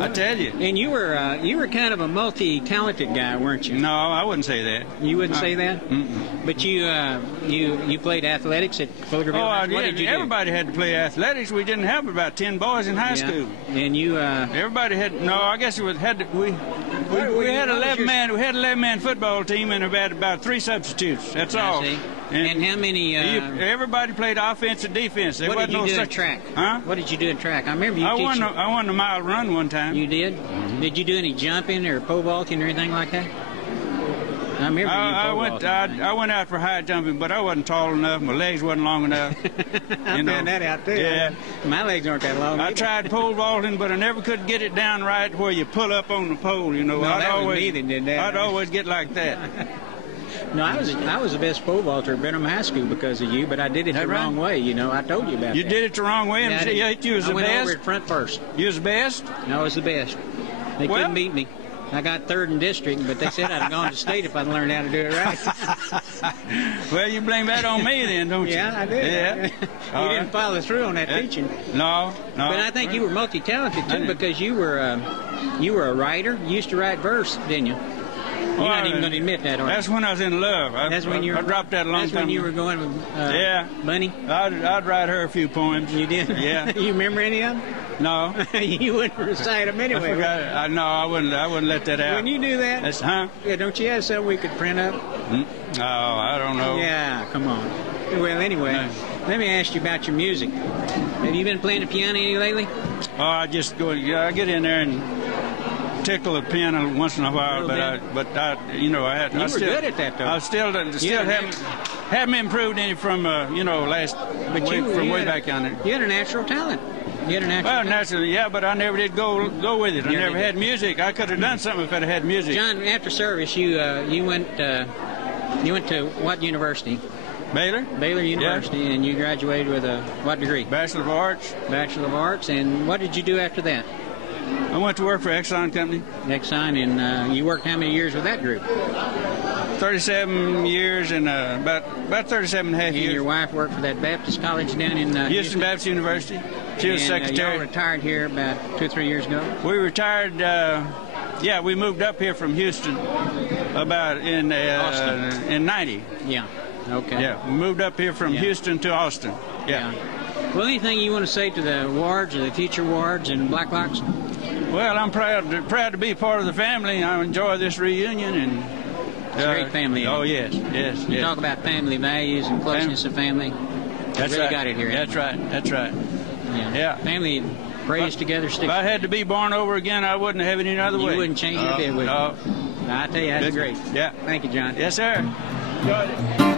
I tell you. And you were kind of a multi-talented guy, weren't you? No, I wouldn't say that. You wouldn't say that? Mm-mm. But you played athletics at Pflugerville? Oh, I What did. did you do? Everybody had to play athletics. We didn't have about 10 boys in high school. And you Everybody had. No, I guess it was had. We had 11-man. We had 11-man football team and about 3 substitutes. That's all. see. And how many? Everybody played offense and defense. There What did wasn't you no do in such- track? Huh? What did you do in track? I remember you I teaching. won the mile run one time. You did? Did you do any jumping or pole vaulting or anything like that? I remember you pole vaulting. I went out for high jumping, but I wasn't tall enough. My legs wasn't long enough. I found that out too. Yeah. My legs aren't that long. I either. tried pole vaulting, but I never could get it down right where you pull up on the pole. You know, No, that was me that did that. I'd always get like that. No, I was the best pole vaulter at Benham High School because of you, but I did it the right? wrong way. You know, I told you about You that. did it the wrong way, and Yeah, you was I the went over best. at front first. You was the best. I was the best. They Well- couldn't beat me. I got third in district, but they said I'd have gone to state if I'd learned how to do it right. Well, you blame that on me then, don't you? Yeah, I did. Yeah. you All didn't right. follow through on that teaching. No. But I think you were multi-talented I too, did. because you were a writer. You used to write verse, didn't you? You're not even going to admit that, are you? That's when I was in love. That's when you were. I dropped that a long That's time when you ago. were going with Yeah. Bunny. I'd write her a few poems. You did. Yeah. You remember any of them? No. You wouldn't recite them I anyway. forgot. No, I wouldn't let that out. When you do that, Huh? yeah, don't you have something we could print up? No, I don't know. Yeah, come on. Well, anyway, No. let me ask you about your music. Have you been playing the piano any lately? Oh, I just go. Yeah, I get in there and tickle the piano once in a while, Little but I, you know, I had. You I were still, good at that, though. I still haven't improved any from last way back down there. You had a natural talent. You had a natural Well, talent. naturally, yeah, but I never did go with it. I Never never did. had music. I could have done something if I'd had music. John, after service, you went to what university? Baylor, Baylor University, and you graduated with a what degree? Bachelor of Arts. Bachelor of Arts. And what did you do after that? I went to work for Exxon Company. Exxon, and you worked how many years with that group? 37 years and about 37 and a half And years. your wife worked for that Baptist college down in Houston Baptist University. She was and, secretary. y'all retired here about 2 or 3 years ago. We retired. We moved up here from Houston about in Austin. in '90. Yeah. Okay. Yeah, we moved up here from Yeah. Houston to Austin. Yeah. Well, anything you want to say to the wards or the future wards and Blacklocks? Well, I'm proud to be part of the family. I enjoy this reunion and. It's a great family. Oh yes, yes, You yes. talk about family values and closeness of family. That's really right. got it here. That's right. That's right. Yeah. Family prays together, If sticks. I had to be born over again, I wouldn't have it any other way. You wouldn't change it a bit, would you? No. I tell you, that's Good. great. Yeah. Thank you, John. Yes, sir. Enjoyed it.